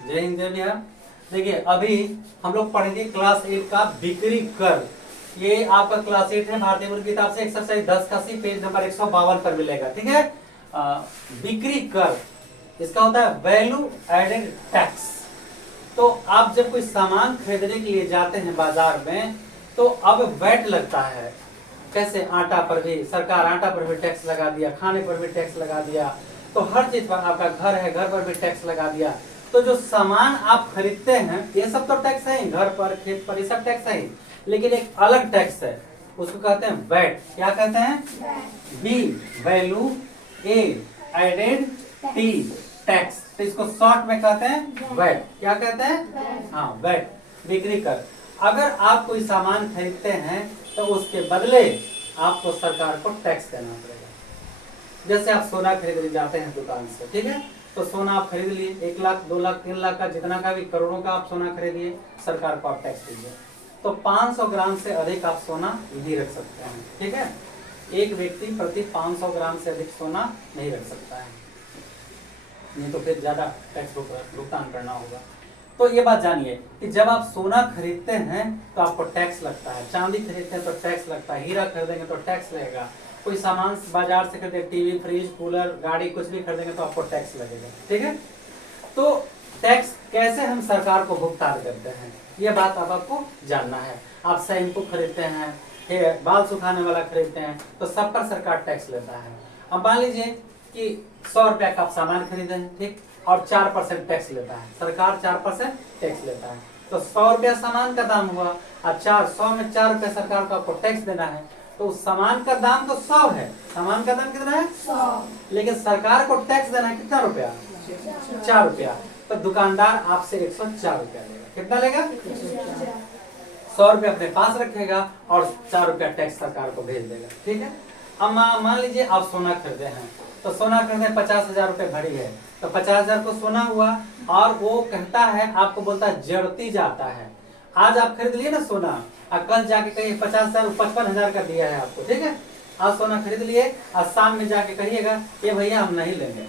जय हिंद जय बिहार। देखिए अभी हम लोग पढ़ेंगे क्लास 8 का बिक्री कर। ये आपका क्लास 8 है, भारतीय मूल किताब से एक्सरसाइज 10 का सी पेज नंबर 152 पर मिलेगा। ठीक है, बिक्री कर इसका होता है वैल्यू एडेड टैक्स। तो आप जब कोई सामान खरीदने के लिए जाते हैं बाजार में तो अब वैट लगता है। कैसे? आटा पर भी सरकार आटा पर भी टैक्स लगा दिया, खाने पर भी टैक्स लगा दिया, तो हर चीज पर, आपका घर है घर पर भी टैक्स लगा दिया। तो जो सामान आप खरीदते हैं ये सब तो टैक्स है ही, घर पर खेत पर ये सब टैक्स है ही, लेकिन एक अलग टैक्स है, उसको कहते हैं वैट। क्या कहते हैं? बी वैल्यू, ए एडेड, टी टैक्स। तो इसको शॉर्ट में कहते हैं वैट। क्या कहते हैं? हाँ वैट, बिक्री कर। अगर आप कोई सामान खरीदते हैं तो उसके बदले आपको सरकार को टैक्स देना पड़ेगा। जैसे आप सोना खरीदने जाते हैं दुकान से, ठीक है, तो सोना आप खरीद लिए 1 लाख 2 लाख 3 लाख का, जितना का भी करोड़ों का आप सोना खरीदिए, सरकार को आप टैक्स दीजिए। तो 500 ग्राम से अधिक आप सोना नहीं रख सकते हैं। ठीक है, एक व्यक्ति प्रति 500 ग्राम से अधिक सोना नहीं रख सकता है, नहीं तो फिर ज्यादा टैक्स भुगतान करना होगा। तो ये बात जानिए कि जब आप सोना खरीदते हैं तो आपको टैक्स लगता है, चांदी खरीदते हैं तो टैक्स लगता है, हीरा खरीदेंगे तो टैक्स लगेगा, कोई सामान बाजार से खरीदे, टीवी फ्रिज कूलर गाड़ी कुछ भी खरीदेंगे तो आपको टैक्स लगेगा। ठीक है, तो टैक्स कैसे हम सरकार को भुगतान करते हैं ये बात अब आपको जानना है। आप शैम्पू खरीदते हैं, बाल सुखाने वाला खरीदते हैं, तो सब पर सरकार टैक्स लेता है। अब मान लीजिए कि 100 रुपया का आप सामान खरीदे हैं, ठीक, और 4% टैक्स लेता है सरकार, 4% टैक्स लेता है, तो 100 रुपया सामान का दाम हुआ, और 100 में 4 रुपया सरकार को आपको टैक्स देना है, तो उस सामान का दाम तो 100 है, सामान का दाम कितना है? 100, लेकिन सरकार को टैक्स देना है कितना रुपया? 4 रुपया। तो दुकानदार आपसे 104 रुपया लेगा। कितना लेगा? 100 रुपया अपने पास रखेगा और 4 रुपया टैक्स सरकार को भेज देगा। ठीक है, अब मान लीजिए आप सोना खरीदे हैं, तो सोना खरीदे 50,000 रुपये भरी है, तो 50,000 को सोना हुआ, और वो कहता है, आपको बोलता है जड़ती जाता है। आज आप खरीद लिए ना सोना, और कल जाके कहिए 50,000 55,000 का दिया है आपको। ठीक है, आज सोना खरीद लिए, और शाम में जाके कहिएगा ये भैया हम नहीं लेंगे,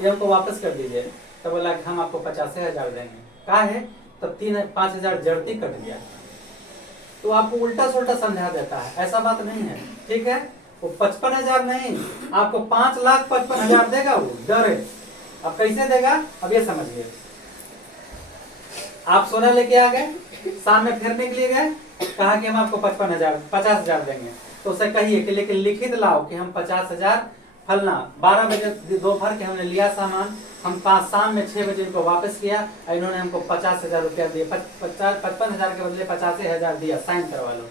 ये हमको वापस कर दीजिए, तो बोला हम आपको 85,000 देंगे। कहा है? तो 5,000 जड़ती कट गया। तो आपको उल्टा सुल्टा समझा देता है, ऐसा बात नहीं है। ठीक है, वो 55,000 नहीं, आपको 5,55,000 देगा, वो डर है। अब कैसे देगा? अब ये समझिए, आप सोना लेके आ गए, शाम में फेरने के लिए गए, कहा कि हम आपको 50,000 देंगे, तो उसे कहिए कि लेकिन लिखित लाओ कि हम 50,000 फलना 12 बजे दोपहर के हमने लिया सामान, हम शाम में 6 बजे इनको वापस किया, इन्होंने हमको 50,000 रुपया दिए, 55,000 के बदले 85,000 दिया, साइन करवा लो।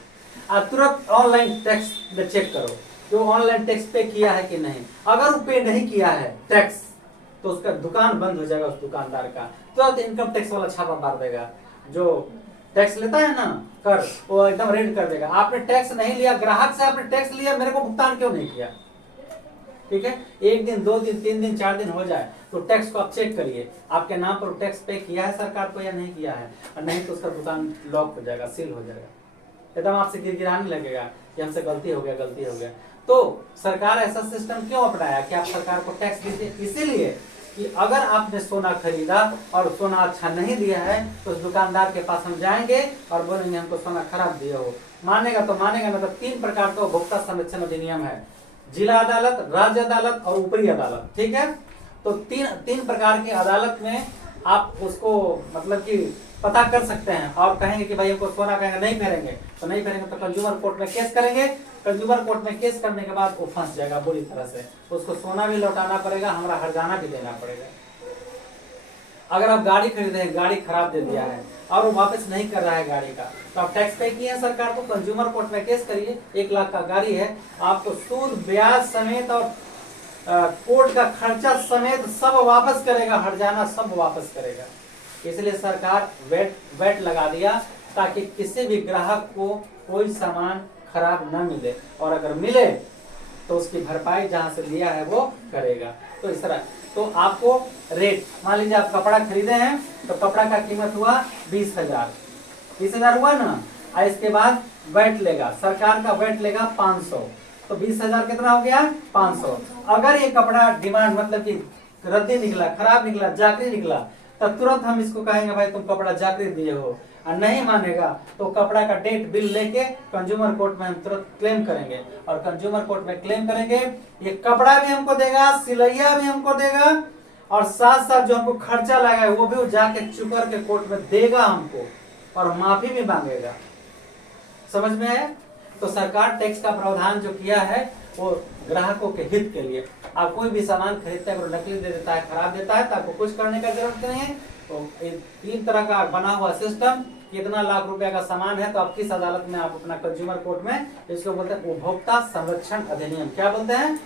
आप तुरंत ऑनलाइन टैक्स में चेक करो जो ऑनलाइन टैक्स पे किया है कि नहीं। अगर वो पे नहीं किया है टैक्स, तो उसका दुकान बंद हो जाएगा, उस दुकानदार का तुरंत इनकम टैक्स वाला छापा मार देगा। जो टैक्स लेता है ना कर, वो एकदम रेड कर देगा। आपने टैक्स नहीं लिया, ग्राहक से आपने टैक्स लिया, मेरे को भुगतान क्यों नहीं किया? ठीक है, 1 दिन 2 दिन 3 दिन 4 दिन हो जाए तो टैक्स को आप चेक करिए, आपके नाम पर टैक्स पे किया है सरकार को या नहीं किया है, और नहीं तो उसका दुकान लॉक हो जाएगा, सील हो जाएगा, एकदम आपसे गिड़गिड़ाने लगेगा कि हमसे गलती हो गया। तो सरकार ऐसा सिस्टम क्यों अपनाया कि आप सरकार को टैक्स दीजिए? इसीलिए कि अगर आपने सोना खरीदा और सोना अच्छा नहीं दिया है तो उस दुकानदार के पास हम जाएंगे और बोलेंगे हमको सोना खराब दिया हो, मानेगा तो मानेगा, मतलब 3 प्रकार का उपभोक्ता संरक्षण अधिनियम है, जिला अदालत, राज्य अदालत और ऊपरी अदालत। ठीक है, तो तीन प्रकार की अदालत में आप उसको मतलब कि पता कर सकते हैं, और कहेंगे कि भाई हमको सोना, कहेंगे नहीं फेरेंगे, तो नहीं फेरेंगे तो कंज्यूमर कोर्ट में केस करेंगे। कंज्यूमर कोर्ट में केस करने के बाद वो फंस जाएगा बुरी तरह से, उसको सोना भी लौटाना पड़ेगा, हमारा हर्जाना भी देना पड़ेगा। अगर आप गाड़ी खरीदे हैं, गाड़ी खराब दे दिया है और वो वापस नहीं कर रहा है गाड़ी का, तो आप टैक्स पे किए हैं सरकार को, कंज्यूमर कोर्ट में केस करिए, 1 लाख का गाड़ी है, आपको सूद ब्याज समेत और कोर्ट का खर्चा समेत सब वापस करेगा, हर्जाना सब वापस करेगा। इसलिए सरकार वैट लगा दिया ताकि किसी भी ग्राहक को कोई सामान खराब न मिले, और अगर मिले तो उसकी भरपाई जहां से लिया है वो करेगा। तो इस तरह तो आपको रेट, मान लीजिए आप कपड़ा खरीदे हैं तो कपड़ा का कीमत हुआ 20,000 हुआ ना, और इसके बाद वैट लेगा, सरकार का वैट लेगा 500, तो 20,000 कितना हो गया? 500। अगर ये कपड़ा डिमांड मतलब कि रद्दी निकला, खराब निकला, जाकरी निकला, तो तुरंत हम इसको कहेंगे भाई तुम कपड़ा जाकर दिए हो, और नहीं मानेगा तो कपड़ा का डेट बिल लेके कंज्यूमर कोर्ट में हम तुरंत क्लेम करेंगे, और कंज्यूमर कोर्ट में क्लेम करेंगे, ये कपड़ा भी हमको देगा, सिलैया भी हमको देगा, और साथ साथ जो हमको खर्चा लगा है वो भी जाके चुकर के कोर्ट में देगा हमको, और माफी भी मांगेगा। समझ में आया? तो सरकार टैक्स का प्रावधान जो किया है वो ग्राहकों के हित के लिए। आप कोई भी सामान खरीदते हैं, नकली दे देता है, खराब देता है, तो आपको कुछ करने का जरूरत नहीं है। तो 3 तरह का बना हुआ सिस्टम, कितना लाख रुपए का सामान है तो आप किस अदालत में, आप अपना कंज्यूमर कोर्ट में, इसको बोलते हैं उपभोक्ता संरक्षण अधिनियम। क्या बोलते हैं?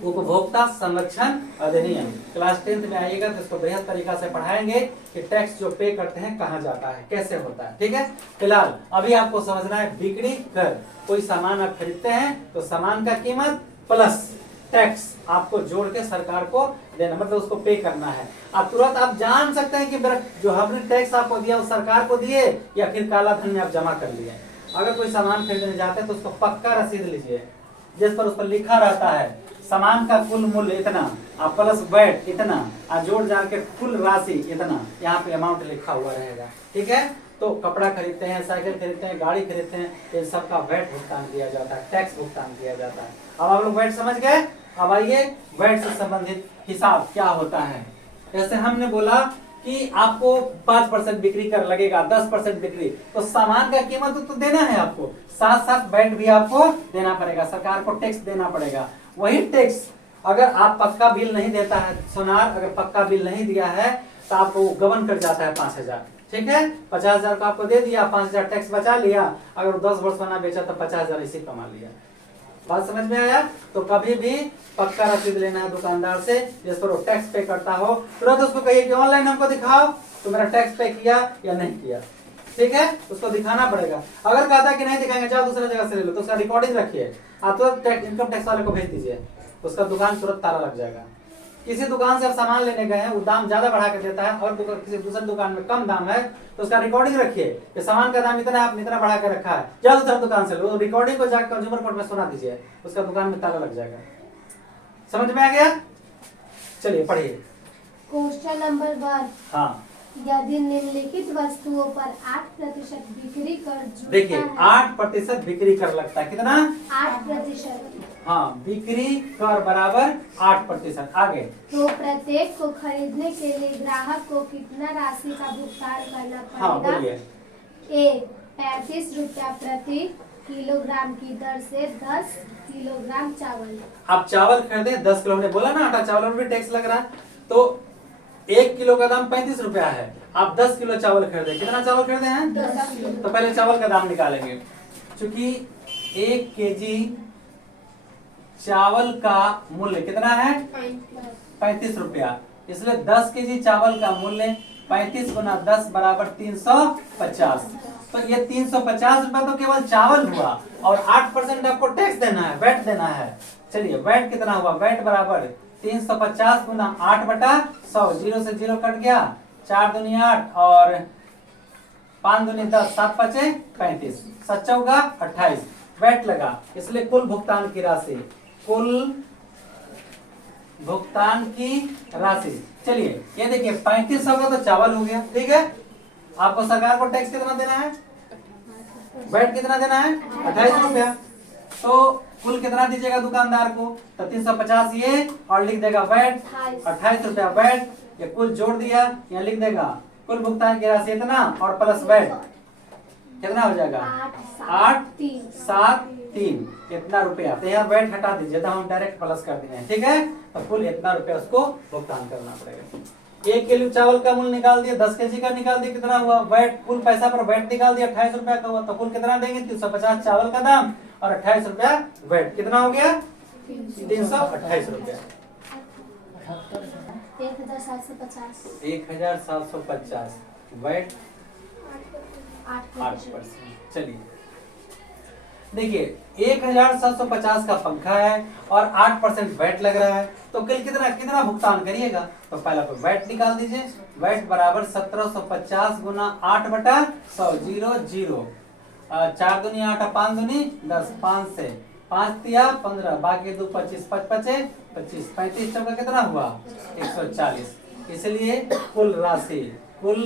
उपभोक्ता संरक्षण अधिनियम। क्लास 10th में आइएगा तो इसको बेहद तरीका से पढ़ाएंगे कि टैक्स जो पे करते हैं कहाँ जाता है, कैसे होता है। ठीक है, फिलहाल अभी आपको समझना है बिक्री कर। कोई सामान आप खरीदते हैं तो सामान का कीमत प्लस टैक्स आपको जोड़ के सरकार को देना, मतलब उसको पे करना है। आप तुरंत आप जान सकते हैं कि मेरा जो हमने टैक्स आपको दिया वो सरकार को दिए या फिर काला धन में आप जमा कर लिए। अगर कोई सामान खरीदने जाते हैं तो उसको पक्का रसीद लीजिए जिस पर उस पर लिखा रहता है सामान का कुल मूल्य इतना, प्लस वैट इतना, जोड़ जान के कुल राशि इतना, यहाँ पे अमाउंट लिखा हुआ रहेगा। ठीक है, तो कपड़ा खरीदते हैं, साइकिल खरीदते हैं, गाड़ी खरीदते हैं, इन सबका वैट भुगतान किया जाता है, टैक्स भुगतान किया जाता है। अब आप लोग वैट समझ गए? अब आइए वैट से संबंधित हिसाब क्या होता है। जैसे हमने बोला कि आपको 5% बिक्री कर लगेगा, 10% बिक्री, तो सामान का कीमत तो देना है आपको, साथ साथ वैट भी आपको देना पड़ेगा, सरकार को टैक्स देना पड़ेगा। वही टैक्स अगर आप पक्का बिल नहीं देता है, सोनार अगर पक्का बिल नहीं दिया है तो आपको गबन कर जाता है 5000। ठीक है, 50,000 को आपको दे दिया, 5,000 टैक्स बचा लिया, अगर 10 वर्ष बना बेचा तो 50,000 इसी कमा लिया। बात समझ में आया? तो कभी भी पक्का रसीद लेना है दुकानदार से जिस पर वो टैक्स पे करता हो। तुरंत उसको कहिए कि ऑनलाइन हमको दिखाओ तो मेरा टैक्स पे किया या नहीं किया। ठीक है, उसको दिखाना पड़ेगा। अगर कहता है कि नहीं दिखाएंगे, जाओ दूसरा जगह से ले लो, तो उसका रिकॉर्डिंग रखिए, आप तुरंत इनकम टैक्स वाले को भेज दीजिए, उसका दुकान तुरंत ताला लग जाएगा। किसी दुकान से आप सामान लेने गए हैं, वो दाम ज्यादा बढ़ा के देता है और किसी दूसरी दुकान में कम दाम है, तो उसका रिकॉर्डिंग रखिए कि सामान का दाम इतना है, आपने इतना बढ़ा के रखा है, जाओ दूसरा दुकान से लो। रिकॉर्डिंग को जाकर कंज्यूमर कोर्ट में सुना दीजिए, उसका दुकान में ताला लग जाएगा। समझ में आ गया? चलिए पढ़िए। Question number 1। हाँ, यदि निम्नलिखित वस्तुओं पर 8% बिक्री कर जुड़ता देखिए है, 8% बिक्री कर लगता है। कितना? 8%। हाँ, बिक्री कर बराबर 8%। आगे, तो प्रत्येक को खरीदने के लिए ग्राहक को कितना राशि का भुगतान करना हाँ पड़ेगा? बोलिए। ए 35 रुपया प्रति किलोग्राम की दर से 10 किलोग्राम चावल। आप चावल खरीदे 10 किलो, हमने बोला ना आटा चावल में भी टैक्स लग रहा है, तो 1 किलो का दाम 35 रुपया है। आप 10 किलो चावल खरीदे, कितना चावल खरीदे हैं? 10 किलो। तो पहले चावल का दाम निकालेंगे। चूंकि 1 केजी चावल का मूल्य कितना है? 35 रुपया, इसलिए 10 केजी चावल का मूल्य 35 गुना 10 बराबर 350। तो ये 350 रुपया तो केवल चावल हुआ, और 8% आपको टैक्स देना है, वैट देना है। चलिए वैट कितना हुआ? वैट बराबर 350 गुना 8/100, 0 से 0 कट गया, 4 दूनी 8 और 5 दूनी 10, 7 पचे 35, 7 चौका 28, वैट लगा। इसलिए कुल भुगतान की राशि, कुल भुगतान की राशि, चलिए ये देखिए 3500 का तो चावल हो गया। ठीक है, आपको सरकार को टैक्स कितना देना है? वैट कितना देना है? 28 रुपया। तो कुल कितना दीजिएगा दुकानदार को? तो 350 ये, और लिख देगा वैट 28 रुपया वैट, ये कुल जोड़ दिया, यहाँ लिख देगा कुल भुगतान की राशि इतना और प्लस वैट कितना हो जाएगा? 873 इतना रुपया। तो यहाँ वैट हटा दीजिए, तो हम डायरेक्ट प्लस कर दिए। ठीक है, तो कुल इतना रुपया उसको भुगतान करना पड़ेगा। 1 किलो चावल का मूल्य निकाल दिया, 10 केजी का निकाल दिया, कितना हुआ? वैट, कुल पैसा पर वैट निकाल दिया, 28 रुपया का हुआ, तो कुल कितना देंगे? 350 चावल का दाम और 28 रुपया वैट, कितना हो गया? 328 रुपया। 1750 वैट 8%। चलिए देखिए 1750 का पंखा है और 8% वैट लग रहा है, तो कल कितना भुगतान करिएगा? तो पहला तो वैट निकाल दीजिए। वैट बराबर 1750 गुना 8/100, 0 4 दूनी 8, 5 दूनी 10, 5 से 5 दिया 15, बाकी 2 25, 5 पचे 25, 35 चौका कितना हुआ? 140। इसलिए कुल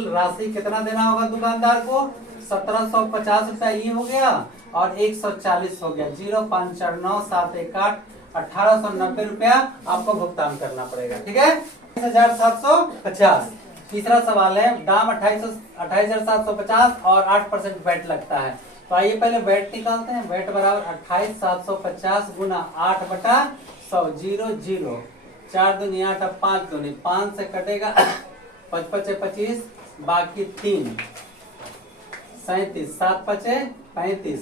राशि कितना देना होगा दुकानदार को? 1750 रुपया ये हो गया और 140 हो गया। 0,549,718 1890 रुपया आपको भुगतान करना पड़ेगा। ठीक है, 2750। तीसरा सवाल है, दाम 28,750 और 8% वैट लगता है। तो आइए पहले वैट निकालते हैं। वैट बराबर 28,750 गुना 8/100 0 4 दूनी 8 अब 5 दूनी 5 से कटेगा 5 पचे 25 बाकी 3 37 7 पचे 35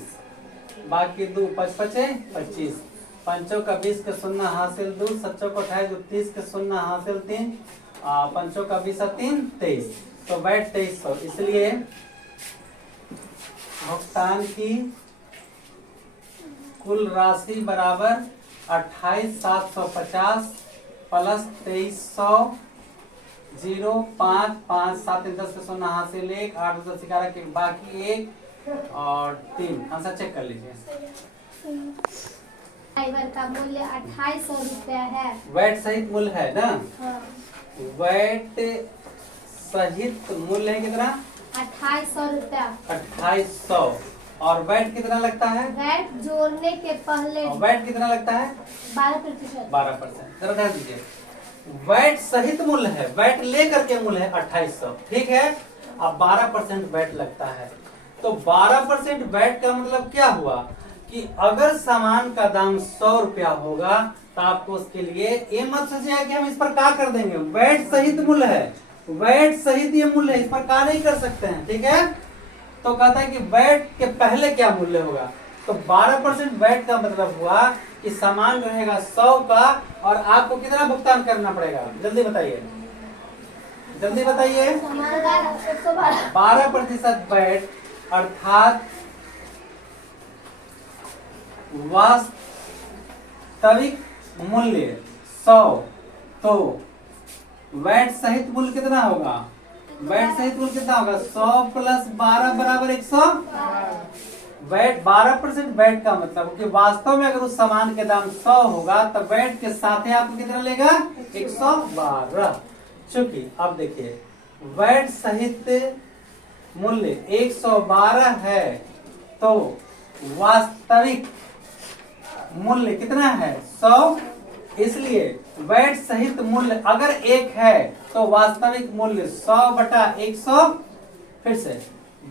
बाकी 2 5 पचे 25 पंचों का 20 के शून्य हासिल 2 सच्चों को 28 30 के शून्य हासिल 3 पंचों का 20 3 23। तो वैट 2300, इसलिए भुगतान की कुल राशि बराबर 28,750 प्लस 2300 0 5 5 7 10 के शून्य हासिल 1 8 10 11 के बाकी 1 और 3। आंसर चेक कर लीजिए। फाइबर का मूल्य 2800 रुपया है। वैट सहित मूल्य है ना? हाँ। वैट सहित मूल्य है कितना? 2800 रुपया। 2800। और वैट कितना लगता है? वैट जोड़ने के पहले और वैट कितना लगता है? 12%। 12%। जरा ध्यान दीजिए, वैट सहित मूल्य है, वैट लेकर के मूल्य है 2800। ठीक है, अब 12% वैट लगता है। तो 12% वैट का मतलब क्या हुआ कि अगर सामान का दाम 100 रुपया होगा तो आपको उसके लिए ये मत सोचिए कि हम इस पर क्या कर देंगे। वैट सहित मूल्य है, वैट सहित ये मूल्य है, इस पर क्या नहीं कर सकते हैं। ठीक है, तो कहता है कि वैट के पहले क्या मूल्य होगा। तो 12% वैट का मतलब हुआ कि सामान रहेगा 100 का और आपको कितना भुगतान करना पड़ेगा? जल्दी बताइए, जल्दी बताइए। 12% वैट अर्थात वास्तविक मूल्य 100। तो वैट सहित मूल्य कितना होगा? वैट सहित मूल्य कितना होगा? 100 प्लस 12 बराबर 100। वैट 12% वैट का मतलब कि वास्तव में अगर उस सामान के दाम 100 होगा तो वैट के साथ ही आपको कितना लेगा? 112। चूंकि अब देखिए वैट सहित मूल्य 112 है तो वास्तविक मूल्य कितना है? 100। इसलिए वैट सहित मूल्य अगर 1 है तो वास्तविक मूल्य 100/100। फिर से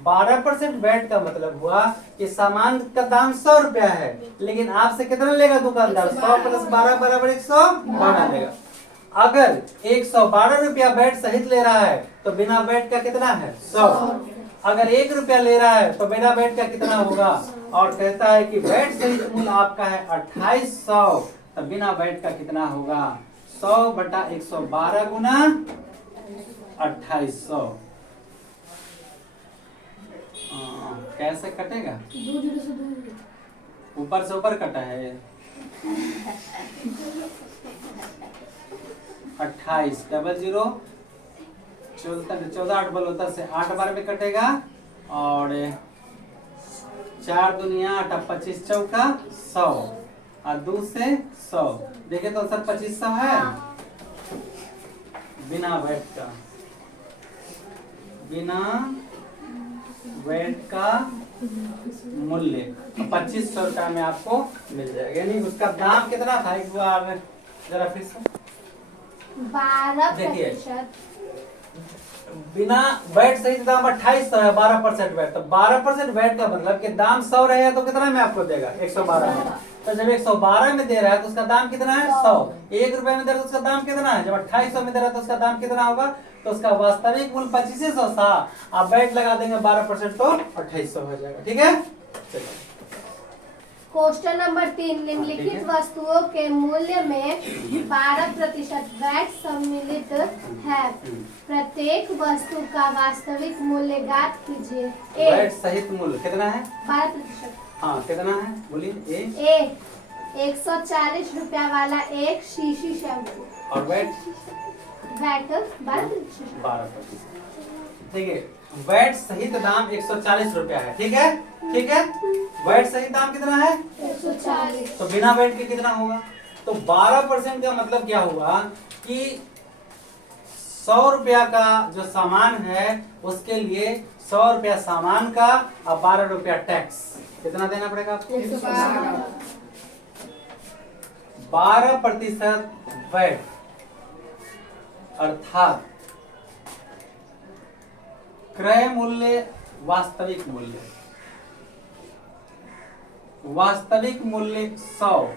12% वैट का मतलब हुआ कि सामान का दाम 100 रुपया है, लेकिन आपसे कितना लेगा दुकानदार? 100 प्लस 12 बराबर 112 लेगा। अगर 112 रुपया वैट सहित ले रहा है तो बिना वैट का कितना है? 100। अगर 1 रुपया ले रहा है तो बिना वैट का कितना होगा? और कहता है कि वैट सहित मूल्य आपका है 2800, तो बिना वैट का कितना होगा? 100/112 गुना 2800। कैसे कटेगा? ऊपर से ऊपर कटा है। 28 00 14 8 बल से 8 बार में कटेगा और 4 दुनिया 8 25 चौका 100 और 2 से 100। देखे तो सर 2500 है बिना वैट का, बिना वैट का मूल्य 2500 रुपया में आपको मिल जाएगा। यानी उसका दाम कितना था? एक बार जरा फिर से 12%। बिना वैट सहित दाम 2800 है, 12% वैट। तो 12% वैट का मतलब कि दाम 100 रहेगा तो कितना में आपको देगा? 112 में। तो जब 112 में दे रहा है तो उसका दाम कितना है? 100। 1 रुपए में दे रहा है तो उसका दाम कितना है? जब 2800 में दे रहा है तो उसका दाम कितना होगा? तो उसका वास्तविक मूल्य 2500 था। आप वैट लगा देंगे 12% तो 2800 हो जाएगा। ठीक है, चलिए क्वेश्चन नंबर 3, निम्नलिखित वस्तुओं के मूल्य में 12% वैट सम्मिलित है। प्रत्येक वस्तु का वास्तविक मूल्य ज्ञात कीजिए। वैट सहित मूल्य कितना है? 12%। हाँ कितना है बोलिए? ए 140 रुपया वाला एक शीशी शैम्पू। और वैट 12%। देखिए वैट सहित दाम 140 रुपया है। ठीक है, ठीक है। वैट सहित दाम कितना है? 140। तो बिना वैट के कितना होगा? तो 12% का मतलब क्या हुआ कि 100 रुपया का जो सामान है उसके लिए 100 रुपया सामान का और 12 रुपया टैक्स। कितना देना पड़ेगा आपको? 12% वैट, अर्थात क्रय मूल्य वास्तविक मूल्य, वास्तविक मूल्य 100,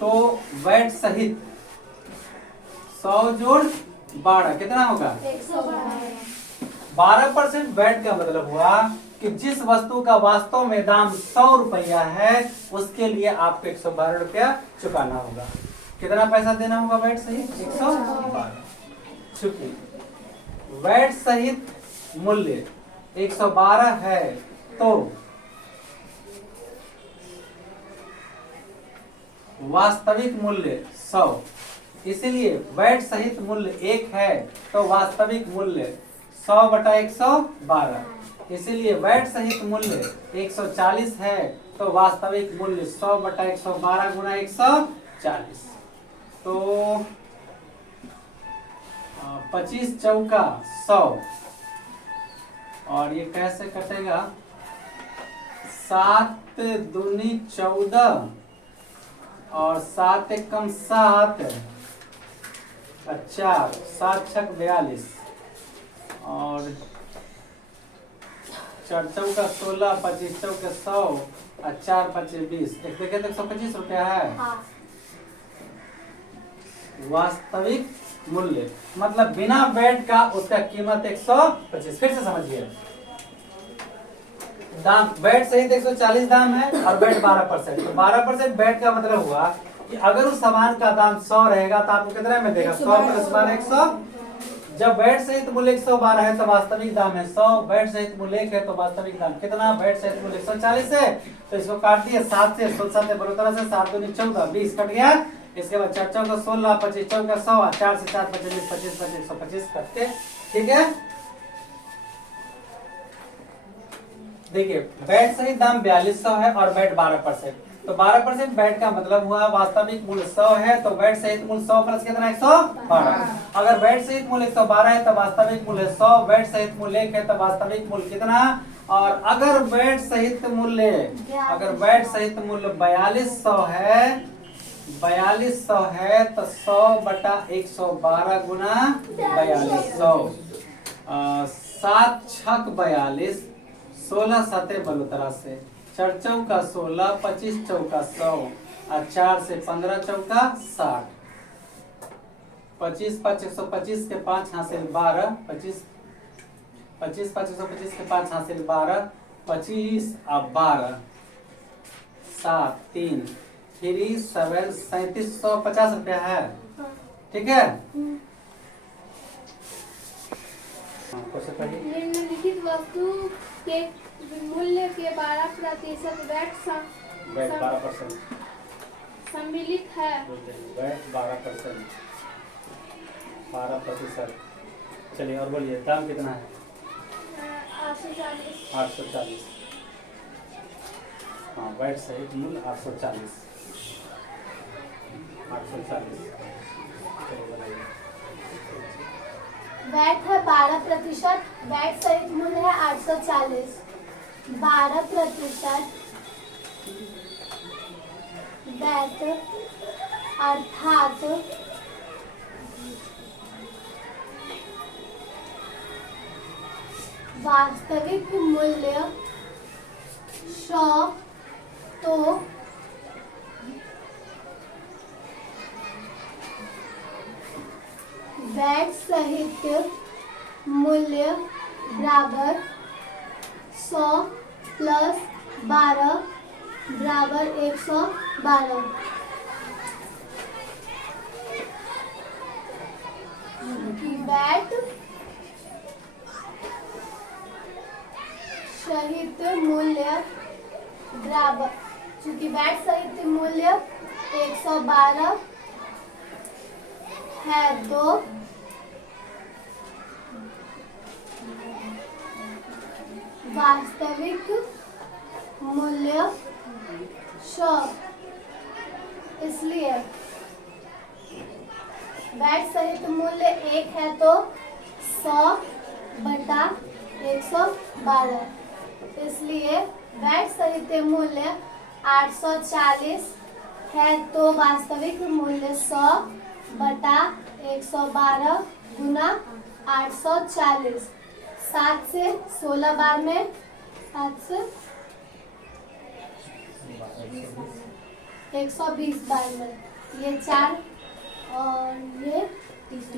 तो वैट सहित 100 जोड़ 12 कितना होगा? 12% वैट का मतलब हुआ कि जिस वस्तु का वास्तव में दाम 100 रुपया है उसके लिए आपको 112 रुपया चुकाना होगा। कितना पैसा देना होगा वैट सहित? 112। चूंकि वैट सहित मूल्य 112 है तो वास्तविक मूल्य 100, इसलिए वैट सहित मूल्य 1 है तो वास्तविक मूल्य 100 बटा 112, इसीलिए वैट सहित मूल्य 140 है तो वास्तविक मूल्य 100 बटा 112 गुना 140। तो 25 चौका 100, और ये कैसे कटेगा? 7 दूनी 14 और 7 एकम 7, अच्छा 7 छक 42 और 4 चौका 16, 25 चौके 100 और 4 25 20। देखे तो 125 रुपया है। हाँ। वास्तविक मूल्य मतलब बिना वैट का उसका कीमत 125। फिर से समझिए, दाम वैट सहित 140 दाम है और वैट 12%, तो 12% वैट का मतलब हुआ कि अगर उस सामान का दाम 100 रहेगा तो आपको कितने में देगा? 100 प्लस 12 100। जब वैट सहित मूल्य 112 है तो वास्तविक दाम है 100, वैट सहित मूल्य 1 है तो वास्तविक दाम कितना? वैट सहित मूल्य 140 है, तो इसको काट दिया 7 से, 7 से बड़ी तरह से 7 दूनी 14, 20 कट गया। इसके बाद 4 चौका 16, 25 चौका 100, 4 से 4 25 25 25 125 करके, ठीक है। देखिए वैट सहित दाम 4200 है और वैट 12%, तो 12% वैट का मतलब हुआ वास्तविक मूल्य 100 है तो वैट सहित मूल्य 100 प्लस कितना? 112। अगर वैट सहित मूल्य 112 है तो वास्तविक मूल्य 100, वैट सहित मूल्य 1 है तो वास्तविक मूल्य कितना? और अगर वैट सहित मूल्य 4200 है, 4200 है तो 100 बटा 112 गुना 4200, 7 छक 42, 16 सते बलुतरा से, 4 चौका 16, 25 चौका 100 और 4 से 15 चौका 60, 25 5 125 के 5 हासिल 12, 25 5 125 के 5 हासिल 12, 25 और 12 7 3 3 7 3750 रुपया है, ठीक है। निम्नलिखित वस्तु के मूल्य के 12% वैट 12% सम्मिलित है। वैट 12%, 12%। चलिए और बोलिए दाम कितना है? 840। 840। हाँ वैट सहित मूल्य 840। 840। चलिए बताइए। वैट है 12%, वैट सहित मूल्य है 840। 12% वैट अर्थात वास्तविक मूल्य 100, तो वैट सहित मूल्य बराबर 100 प्लस 12 बराबर 112। वैट सहित मूल्य बराबर, चूंकि वैट सहित मूल्य 112 है तो वास्तविक मूल्य 100, इसलिए वैट सहित मूल्य 1 है तो 100 बटा 112, इसलिए वैट सहित मूल्य 840 है तो वास्तविक मूल्य 100 बटा 112 गुना 840। 7 से 16 बार में 7 से 120 बार में ये 4 और ये 30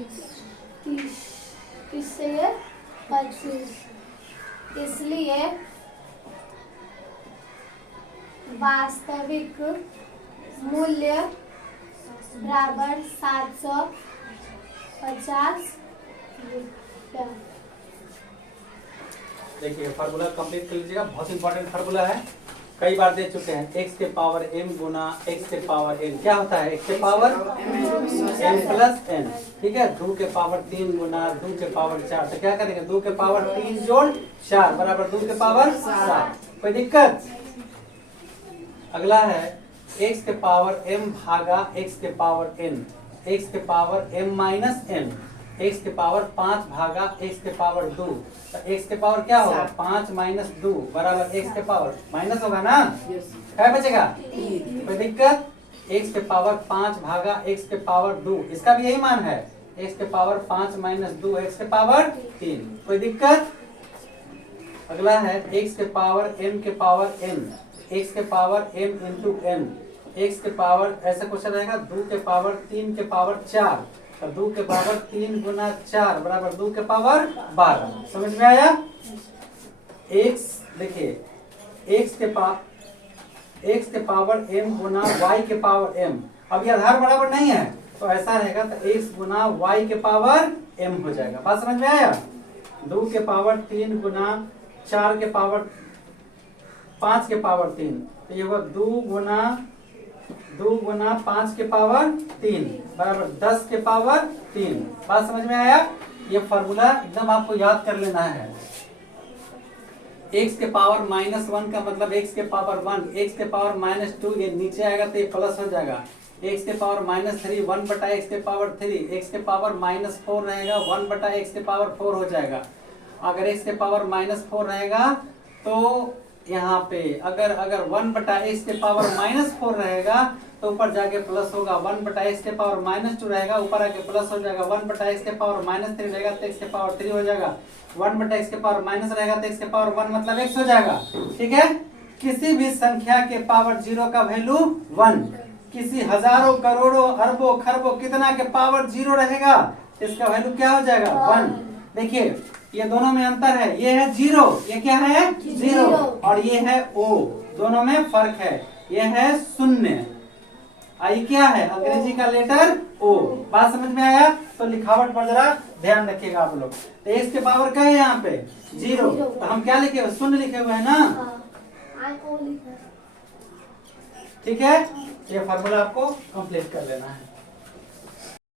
से ये 25, इसलिए वास्तविक मूल्य बराबर 750 रुपया। देखिए फार्मूला कंप्लीट कर लीजिएगा, बहुत इंपॉर्टेंट फार्मूला है, कई बार दे चुके हैं। x के पावर m गुना x के पावर n क्या होता है? x के पावर m प्लस n, ठीक है। 2 के पावर 3 गुना 2 के पावर 4, तो क्या करेंगे? 2 के पावर 3 जोड़ 4 बराबर 2 के पावर 7। कोई दिक्कत? अगला है x के पावर m भागा x के पावर n, x के power m minus n, x के पावर 5 भागा x के पावर 2, तो x के पावर क्या होगा? 5 माइनस 2 बराबर x के पावर माइनस होगा ना, क्या बचेगा? कोई दिक्कत? x के पावर 5 भागा x के पावर 2, इसका भी यही मान है, x के पावर 5 माइनस 2 x के पावर 3। कोई दिक्कत? अगला है x के पावर m के पावर n, x के power m into n, x के पावर ऐसा क्वेश्चन रहेगा 2 के पावर 3 के पावर 4, तो 2 के पावर 3 गुना 4 बराबर 2 के पावर 12। समझ में आया? x देखिए x के पावर m गुना y के पावर m, अब ये आधार बराबर नहीं है तो ऐसा रहेगा, तो x गुना y के पावर m हो जाएगा। बात समझ में आया? 2 के पावर 3 गुना 4 के पावर 5 के पावर 3, तो ये हुआ 2 गुना 5 के पावर 3 बराबर 10 के पावर 3। बात समझ में आया? ये फॉर्मूला एकदम आपको याद कर लेना है। x के पावर -1 का मतलब x के पावर 1, x के पावर -2 ये नीचे आएगा तो ये प्लस हो जाएगा, x के पावर -3 1 बटा x के पावर 3, x के पावर -4 रहेगा 1 बटा x के पावर 4 हो जाएगा। अगर x के पावर -4 रहेगा तो यहाँ पे अगर 1 बटा x के पावर -4 रहेगा तो ऊपर जाके प्लस होगा, 1 बटा x के पावर -2 रहेगा ऊपर आके प्लस हो जाएगा, 1 बटा x के पावर -3 रहेगा तो x के पावर 3 हो जाएगा, 1 बटा x के पावर माइनस रहेगा तो x के पावर 1 मतलब x हो जाएगा। ठीक है, किसी भी संख्या के पावर 0 का वैल्यू 1, किसी हजारों करोड़ों अरबों खरबों कितना के पावर 0 रहेगा इसका वैल्यू क्या हो जाएगा? 1। देखिए ये दोनों में अंतर है, ये है 0, ये क्या है? 0, और ये है O, दोनों में फर्क है, ये है 0, आई क्या है? अंग्रेजी का लेटर O। बात समझ में आया? तो लिखावट पर जरा ध्यान रखिएगा आप लोग। तो x के पावर क्या है यहाँ पे? 0, तो हम क्या लिखे हुए? 0 लिखे हुए है ना। ठीक है, ये फार्मूला आपको कंप्लीट कर लेना है।